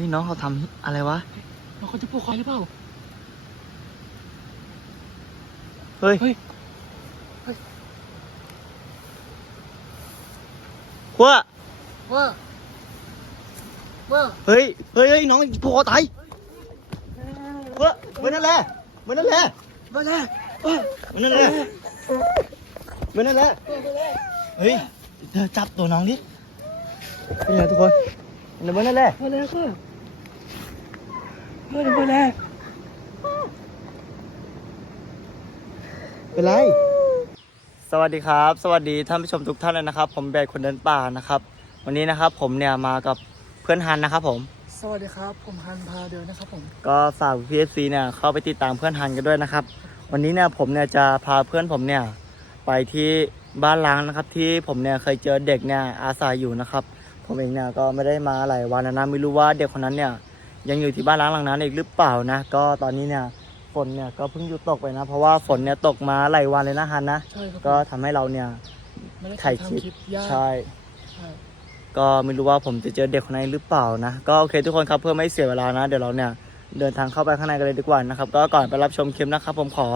ฮ้ยน้องเขาทำอะไรวะเราเขาจะผูกคอหรือเปล่า เฮ้ย เฮ้ยว่าว่าว่าเฮ้ย เฮ้ยเฮ้ยน้องผูกคอตายเว้ยเหมือนนั่นแหละเหมือนนั่นแหละมาแล้วเหมือนนั่นแหละเหมือนนั่นแหละ เฮ้ยเธอจับตัวน้องดิเป็นไงทุกคนเหมือนนั่นแหละมาแล้วค่ะมา แล้วมาแล้วเป็นไร สวัสดีครับ สวัสดีท่านผู้ชมทุกท่านเลยนะครับ ผมแบกคนเดินป่านะครับ วันนี้นะครับผมเนี่ยมากับเพื่อนฮันนะครับผม สวัสดีครับ ผมฮันพาเดินนะครับผม ก็ฝากพีเอซีเนี่ยเข้าไปติดตามเพื่อนฮันกันด้วยนะครับ วันนี้เนี่ยผมเนี่ยจะพาเพื่อนผมเนี่ยไปที่บ้านล้างนะครับ ที่ผมเนี่ยเคยเจอเด็กเนี่ยอาศัยอยู่นะครับ ผมเองเนี่ยก็ไม่ได้มาหลายวันแล้วนะไม่รู้ว่าเด็กคนนั้นเนี่ย ยังอยู่ที่บ้านล้างหลังนั้นอีกหรือเปล่านะ ก็ตอนนี้เนี่ยฝนเนี่ยก็เพิ่งหยุดตกไปนะ เพราะว่าฝนเนี่ยตกมาหลายวันเลยนะฮันนะใช่ครับก็ทำให้เราเนี่ยไม่ได้ถ่ายคลิปทำคลิปยากใช่ ใช่ก็ไม่รู้ว่าผมจะเจอเด็กคนนั้นหรือเปล่านะ ก็โอเคทุกคนครับเพื่อไม่เสียเวลานะ เดี๋ยวเราเนี่ยเดินทางเข้าไปข้างในกันเลยดีกว่านะครับ ก็ก่อนไปรับชมคลิปนะครับ ผมขอ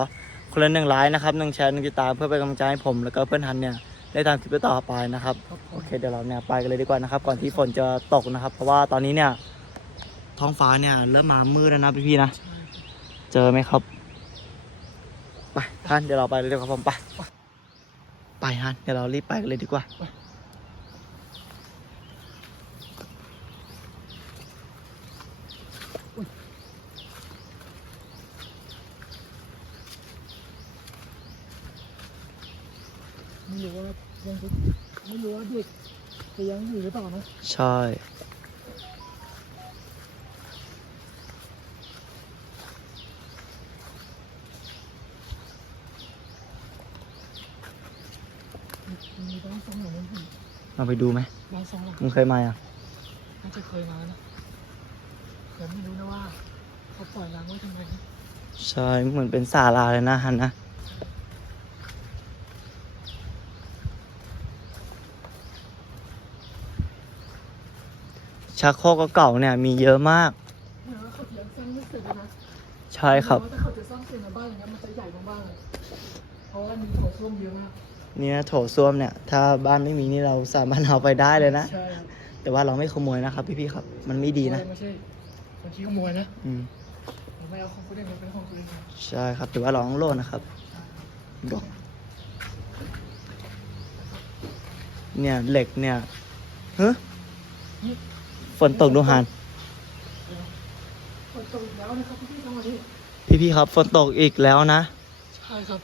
คนละหนึ่งไลค์นะครับหนึ่งแชร์หนึ่งติดตามเพื่อเป็นกำลังใจให้ผมแล้วก็เพื่อนทันเนี่ยได้ทำคลิปต่อไปนะครับ ครับผโอมเคเดี๋ยวเราเนี่ยไปกันเลยดีกว่านะครับ ก่อนที่ฝนจะตกนะครับ เพราะว่าตอนนี้เนี่ย ท้องฟ้าเนี่ยเริ่มมามืดแล้วนะพี่ๆนะใช่ครับเจอไหมครับ ไปท่านเดี๋ยวเราไปเลยดีกว่าผมไป ไปฮันเดี๋ยวเรารีบไปกันเลยดีกว่าไม่รู้ว่ายังจะไม่รู้ว่าเด็กจะยังอยู่หรือเปล่านะ ใช่ มีบ้า นสองหลังนั้นอยู่เราไปดูไหมบ้านสองหลังมึงเคยมาอะน่าจะเคยมานะแต่ไม่รู้นะว่าเขาปล่อยล้างไว้ทำไมนะใช่เหมือนเป็นศาลาเลยนะฮันนะชักโครกก็เก่าเนี่ย มีเยอะมาก เหมือนว่าเขายังสร้างไม่เสร็จเลยนะใช่ครับถ้าเขาจะสร้างเสร็จในบ้านอย่างนี้นมันจะใหญ่มากๆเลยเพราะว่ามีโถส้วมเยอะมาก นี่นะโถส้วมเนี่ย ถ้าบ้านไม่มีนี่เราสามารถเอาไปได้เลยนะ ใช่ครับแต่ว่าเราไม่ขโมยนะครับ พี่ๆครับ มันไม่ดีนะไม่ใช่เมื่อกี้ขโมยนะอืมเราไม่เอาของคนอื่นมาเป็นของคนอื่นนะใช่ครับแต่ว่าเราต้องโลดนะครับบอกเนี่ยเหล็กเนี่ยเฮ้ยนี่ฝนตกดูฮันฝนตกอีกแล้วนะครับพี่ๆทั้งวันนี้พี่ๆครับฝนตกอีกแล้วนะ ใช่ครับ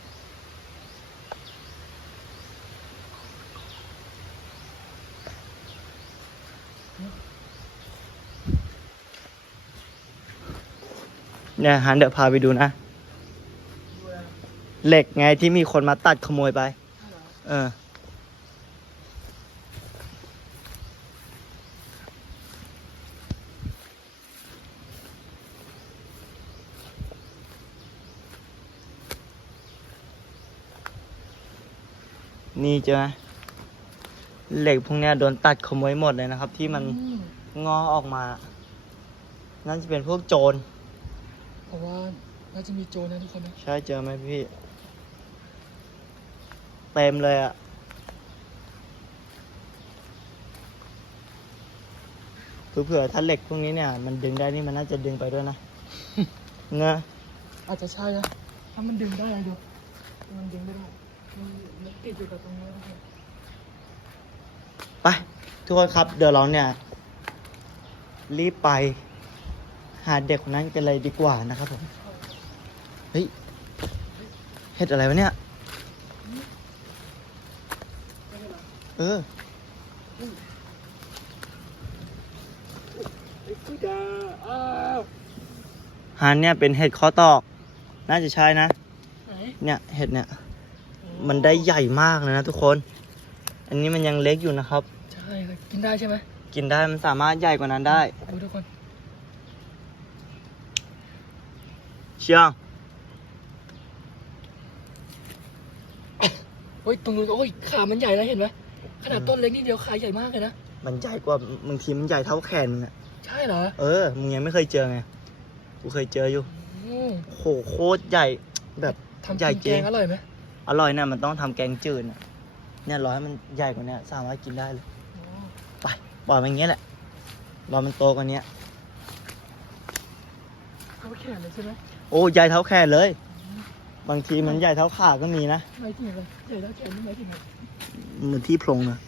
เนี่ยฮันเดี๋ยวพาไปดูนะดูแลเหล็กไงที่มีคนมาตัดขโมยไปใช่เหรอเออ นี่เจอไหมเหล็กพวกเนี้ยโดนตัดขโมยหมดเลยนะครับ ที่มันอืมงอออกมา นั่นจะเป็นพวกโจร เพราะว่าน่าจะมีโจรนะทุกคนนะ ใช่เจอไหมพี่ เต็มเลยอะคือเผื่อถ้าเหล็กพวกนี้เนี่ย มันดึงได้นี่มันน่าจะดึงไปด้วยนะ เงอะอาจจะใช่นะถ้ามันดึงได้อะเดี๋ยวมันดึงไม่ได้มันมันติดอยู่กับตรงนี้นะครับไป ทุกคนครับ เดี๋ยวเราเนี่ย รีบไปหาเด็กคนนั้นกันเลยดีกว่านะครับผมเฮ้ยเห็ดอะไรวะเนี่ยเออไอ้กูดาอ้าวหานเนี่ยเป็นเห็ดข้อตอก น่าจะใช่นะไหนเนี่ยเห็ดเนี่ย มันได้ใหญ่มากเลยนะทุกคน อันนี้มันยังเล็กอยู่นะครับ ใช่ครับกินได้ใช่ไหม กินได้มันสามารถใหญ่กว่านั้นได้ดูทุกคน เชียงโอ้ยตรงนู้นโอ้ยขามันใหญ่แล้วเห็นไหมขนาดต้นเล็กนิดเดียวขาใหญ่มากเลยนะมันใหญ่กว่าบางทีมันใหญ่เท่าแขนมึงอะใช่เหรอเออมึงยังไม่เคยเจอไงกูเคยเจออยู่อืมโหโคตรใหญ่แบบทำใหญ่กินจแกริงงอร่อยไหมอร่อยนะมันต้องทำแกงจืดน่ะเนี่ยร้อยมันใหญ่กว่าเนี้ยสามารถกินได้เลย อ๋อไปปล่อยมันอย่างเงี้ยแหละรอมันโตกว่านี้เขาแขนเลยใช่ไหม โอ้ใหญ่เท่าแขนเลย บางทีมันใหญ่เท่าขาก็มีนะไม่ถึงอะไรใหญ่แล้วแขนนี่ไม่ถึงอะไรเหมือนที่โพรงนะ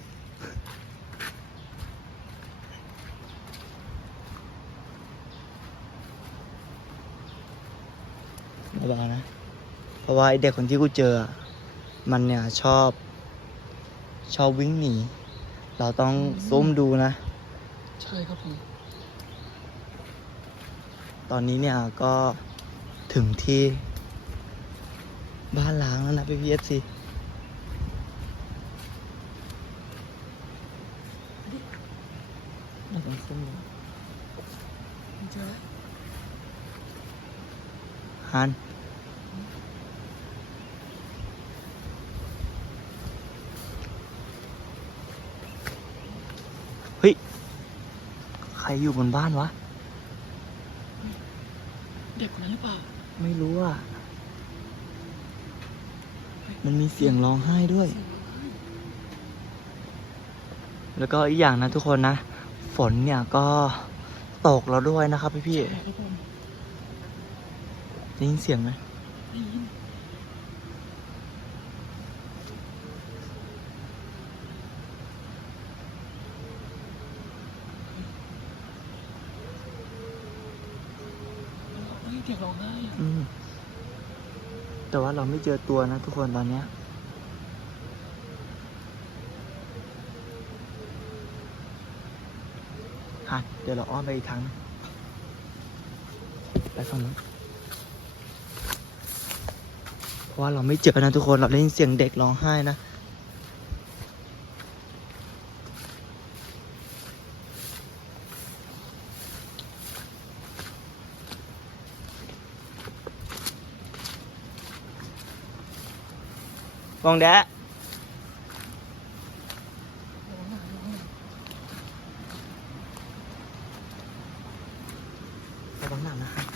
ระวังนะ เพราะว่าไอเด็กคนที่กูเจออะมันเนี่ยชอบ ชอบวิ่งหนี เราต้องซุ่มดูนะ ใช่ครับผม ตอนนี้เนี่ยก็ ถึงที่บ้านล้างแล้วนะพี่พีเอสซีเราต้องซุ่มดูมันเจอแล้วฮันเฮ้ย ใครอยู่บนบ้านวะ เด็กคนนั้นหรือเปล่า ไม่รู้อะ มันมีเสียงร้องไห้ด้วย แล้วก็อีกอย่างนะทุกคนนะ ฝนเนี่ยก็ตกแล้วด้วยนะครับพี่พี่ใช่ครับผมๆได้ยินเสียงไหม ได้ยินเฮ้ยเด็กร้องไห้อืม แต่ว่าเราไม่เจอตัวนะทุกคนตอนเนี้ยหัดเดี๋ยวเราอ้อมไปอีกครั้งไปฝั่งนู้นเพราะว่าเราไม่เจอนะทุกคน เราได้ยินเสียงเด็กร้องไห้นะ วองแดะร้องไห้ร้องไห้ระวังหนักนะครับ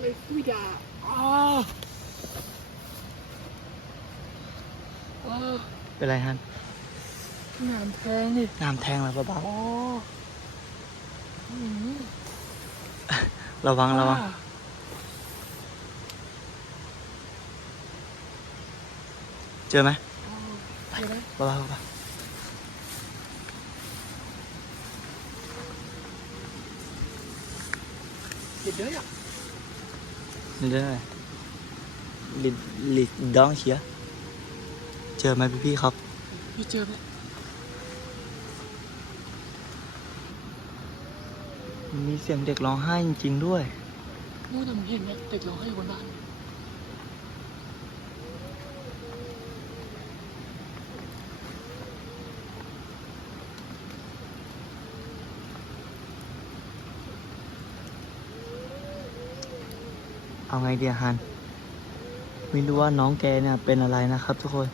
เลยคุยด่าอ๋ออ๋อเป็นไรฮันหนามแทงนี่น้ำแทงเราเบาอ๋ออืมๆระวังระวัง จอไหมไปไหมเบาๆเบาเด็ดเยอะอะๆเรื่อยๆลิลิดองเชียเจอไหมพี่ๆครับพี่เจอไหมมีเสียงเด็กร้องไห้จริงๆด้วยนู่นน่ะมึงเห็นไหมเด็กร้องไห้อยู่บนบ้าน เอาไงเดียฮัน ไม่รู้ว่าน้องแกเนี่ยเป็นอะไรนะครับทุกคน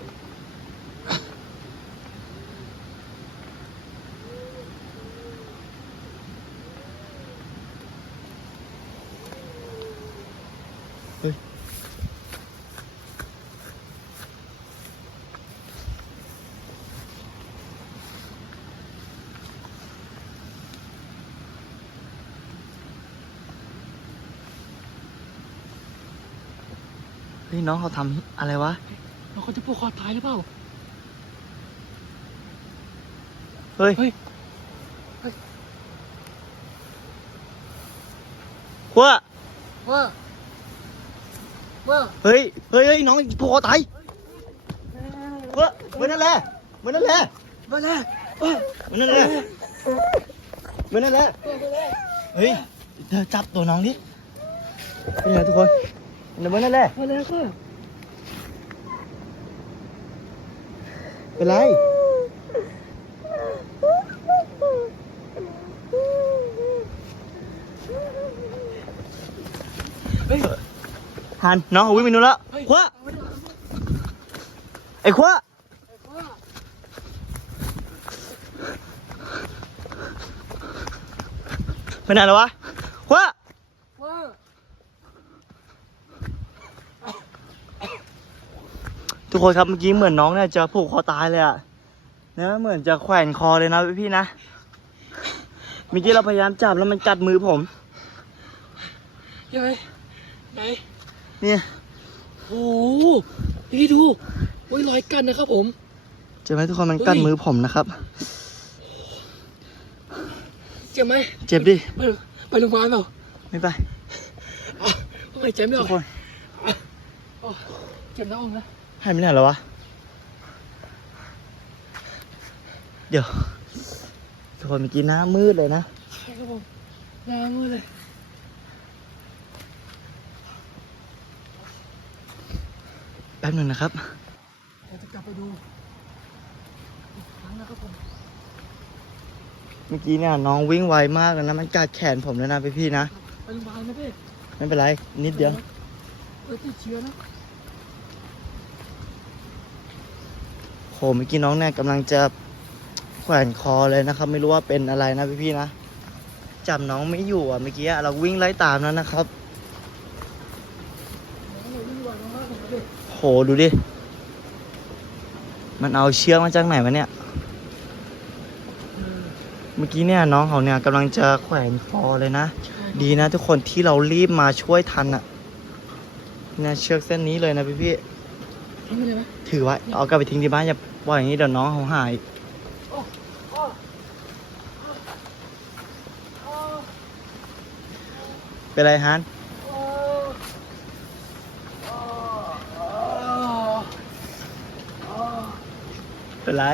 เฮ้ยน้องเขาทำอะไรวะ เราเขาจะผูกคอตายหรือเปล่า เฮ้ยเฮ้ยขั้วว่าว่าเฮ้ย เฮ้ยเฮ้ยน้องผูกคอตายขั้วเหมือนนั่นแหละเหมือนนั่นแหละมาแล้วเหมือนนั่นแหละเหมือนนั่นแหละ เฮ้ยเธอจับตัวน้องดิ เป็นไงทุกคน เลยมาเลยค่ะเป็นไร เฮ้ยหันน้องวิ่งไปนู้นแล้วคว้าไอ้คว้าไปไหนแล้ววะคว้า ทุกคนครับเมื่อกี้เหมือนน้องเนี่ยจะผูกคอตายเลยอะนะเหมือนจะแขวนคอเลยนะพี่ๆนะเมื่อกี้เราพยายามจับแล้วมันกัดมือผมยังไงไหนเนี่ยโอ้โหพี่ดูโอ้ยรอยกันนะครับผมเจอไหมทุกคนมันกัดมือผมนะครับ เจ็บไหมเจ็บดิไปไปโรงพยาบาลเปล่าไม่ไปอะทำไมเจ็บไม่อทุอกกคนอ๋อเจ็บหน้าอกนะให้ไม่ได้เหรอวะ เดี๋ยวทุกคนเมื่อกี้หน้ามืดเลยนะใช่ครับผมหน้ามืดเลย แป๊บหนึ่งนะครับเราจะกลับไปดูอีกครั้งนะครับผม เมื่อกี้เนี่ยน้องวิ่งไวมากเลยนะ มันกัดแขนผมเลยนะพี่ๆนะ ไปโรงพยาบาลนะพี่ไม่เป็นไร นิดเดียว เออติดเชื้อนะ หเมื่อกี้น้องเนี่ยกำลังจะแขวนคอเลยนะครับ ไม่รู้ว่าเป็นอะไรนะพี่ๆนะจับน้องไม่อยู่อะเมื่อกี้เราวิ่งไล่ตามแล้วนะครับน้องเราวิ่งไวมากเลยนะพี่โหดูดิ มันเอาเชือกมาจากไหนวะเนี่ยเออเมื่อกี้เนี่ยน้องเขาเนี่ยกำลังจะแขวนคอเลยนะใช่ดีนะทุกคนที่เรารีบมาช่วยทันอะเนี่ยเชือกเส้นนี้เลยนะพี่พี่ทำไม่ได้ไหมๆถือไว้เอากลับไปทิ้งที่บ้านอย่า ปล่อยอย่างนี้เดี๋ยวน้องเขาหายเป็นไรฮันเป็นไร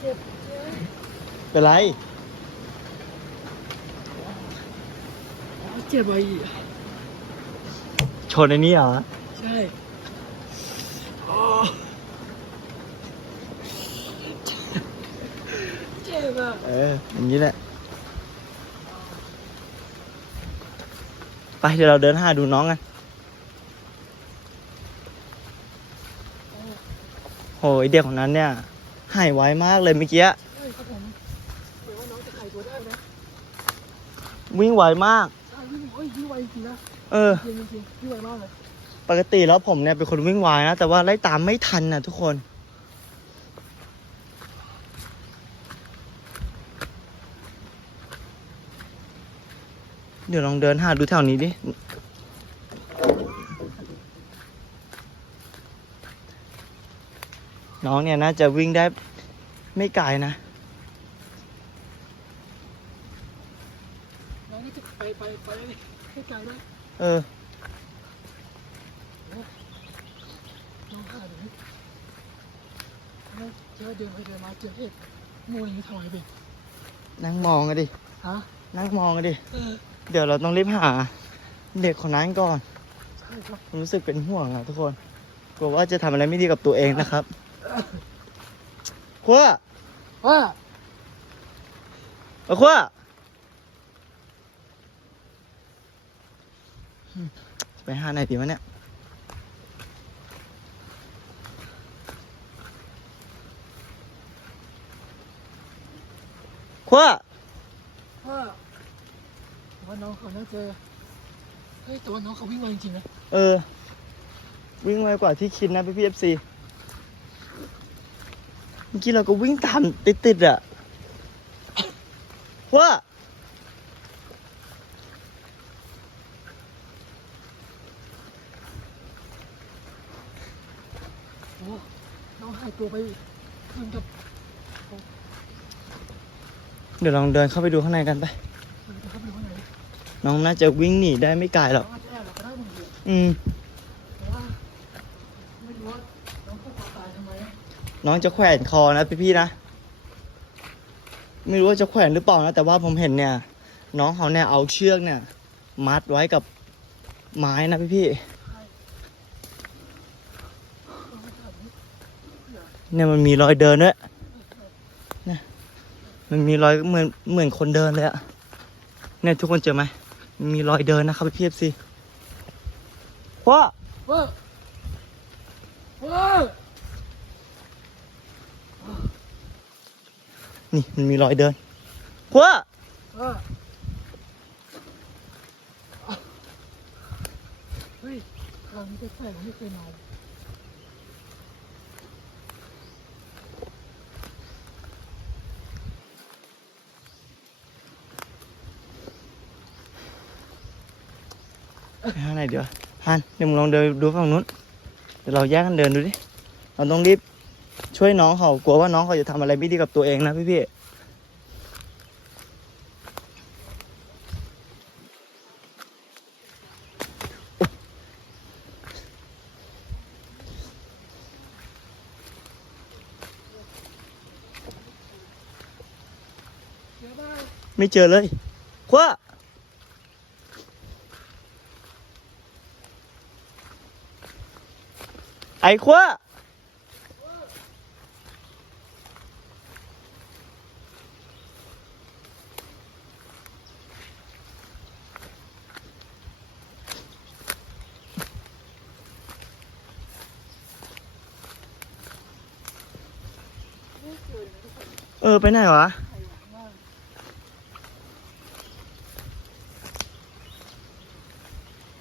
เจ็บเจ็บเป็นไรเจ็บไปอีก ชนในนี้เหรอ ใช่โอ้เจ็บอะเอออย่างนี้แหละ ไปเดี๋ยวเราเดินหาดูน้องกันโหยเด็กของนั้นเนี่ยหายไวมากเลยเมื่อกี้ใช่ครับผมเหมือนว่าน้องจะไขตัวได้นะวิ่งไวมาก จริงๆนะเออ จริงจริงๆวิ่งไวมากเลยปกติแล้วผมเนี่ยเป็นคนวิ่งไวนะ แต่ว่าไล่ตามไม่ทันนะทุกคน เดี๋ยวลองเดินหาดูแถวนี้ดิ น้องเนี่ยน่าจะวิ่งได้ไม่ไกลนะน้องก็จะไปไปไป ให้ไกลด้วยเออน้องหาดูนี่แล้วเจอเดินไปเดินมาเจอเห็ดงูอย่างนี้ทำไมเป็นนั่งมองกันดิ ฮะนั่งมองกันดิ เออเดี๋ยวเราต้องรีบหา เด็กคนนั้นก่อน ใช่ครับผมรู้สึกเป็นห่วงอะทุกคนกลัวว่าจะทำอะไรไม่ดีกับตัวเองนะครับขั้วว่า เอาขั้วอืม ไปหาไหนดีวะเนี่ยขั้วว่าว่าน้องเขาน่าจะเฮ้ยแต่ว่าน้องเขาวิ่งไวจริงๆนะเออ วิ่งไวกว่าที่คิดนะพี่พีเอฟซีเมื่อกี้เราก็วิ่งตามติดๆอะว่า โอ้น้อง หายตัวไปเหมือนกับเดี๋ยวลองเดินเข้าไปดูข้างในกันไปเหมือนกับเขาไปดูข้างในน้องน่าจะวิ่งหนีได้ไม่ไกลหรอก น้องอาจจะแอบเราก็ได้หมดเลยอืม แต่ว่าไม่รู้ว่าน้องผูกคอตายทำไมอะน้องจะแขวนคอนะพี่ๆนะ ไม่รู้ว่าจะแขวนหรือเปล่านะ แต่ว่าผมเห็นเนี่ย น้องเขาเนี่ยเอาเชือกเนี่ย มัดไว้กับไม้นะพี่ๆ เนี่ยมันมีรอยเดินด้วยเนี่ยมันมีรอยเหมือนเหมือนคนเดินเลยอะเนี่ยทุกคนเจอไหมมีรอยเดินนะครับพี่เอฟซีว้าว่าว่านี่มันมีรอยเดินขั้วเออเฮ้ยเราไม่เคยใส่เราไม่เคยมาไปทางไหนเดี๋ยวฮันเดี๋ยวมึงลองเดินดูฝั่งนู้นเดี๋ยวเราแยกกันเดินดูดิเราต้องรีบช่วยน้องเขากลัวว่าน้องเขาจะทำอะไรไม่ดีกับตัวเองนะพี่พี่ไม่เจอเลยขั้วไขั้วเออ ไปไหนวะ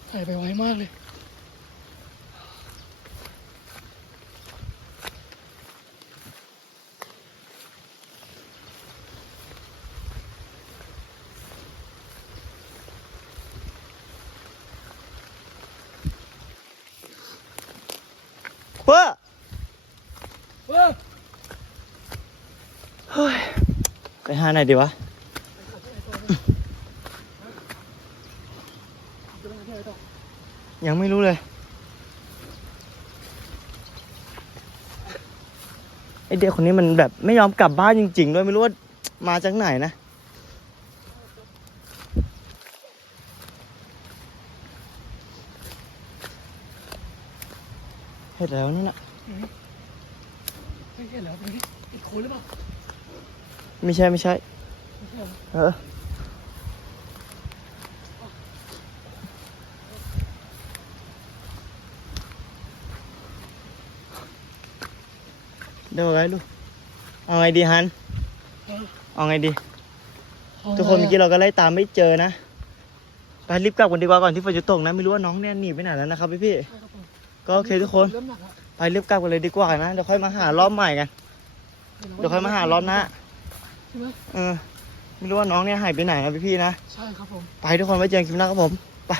ถ่ายไปไวมากเลย เฮ้ยไปหาไหนดีวะยังไม่รู้เลย ไอเด็กคนนี้มันแบบไม่ยอมกลับบ้านจริง ๆ ด้วยไม่รู้ว่ามาจากไหนนะ เห็นแล้วนั่นะเห็นแล้วเป็นไอ้โคนหรือเปล่า ไม่ใช่ไม่ใช่ไม่ใช่เหรอเออ เดี๋ยวอะไรลูกเอาไงดีฮัน เออเอาไงดีเอาทุกคนไงเมื่อกี้เราก็ไล่ตามไม่เจอนะ ไปรีบกลับกันดีกว่าก่อนที่ฝนจะตกนะ ไม่รู้ว่าน้องเนี่ยหนีไปไหนแล้วนะครับพี่พี่ใช่ครับผมๆก็โอเคทุกคนเริ่มหนักแล้วไปรีบกลับกันเลยดีกว่านะ เดี๋ยวค่อยมาหารอบใหม่กัน เดี๋ยวค่อยมาหารอบหน้า ใช่ไหมเออ ไม่รู้ว่าน้องเนี่ยหายไปไหนนะพี่พี่ๆนะ ใช่ครับผม ไปทุกคนไว้เจอกันคลิปหน้าครับผม ไป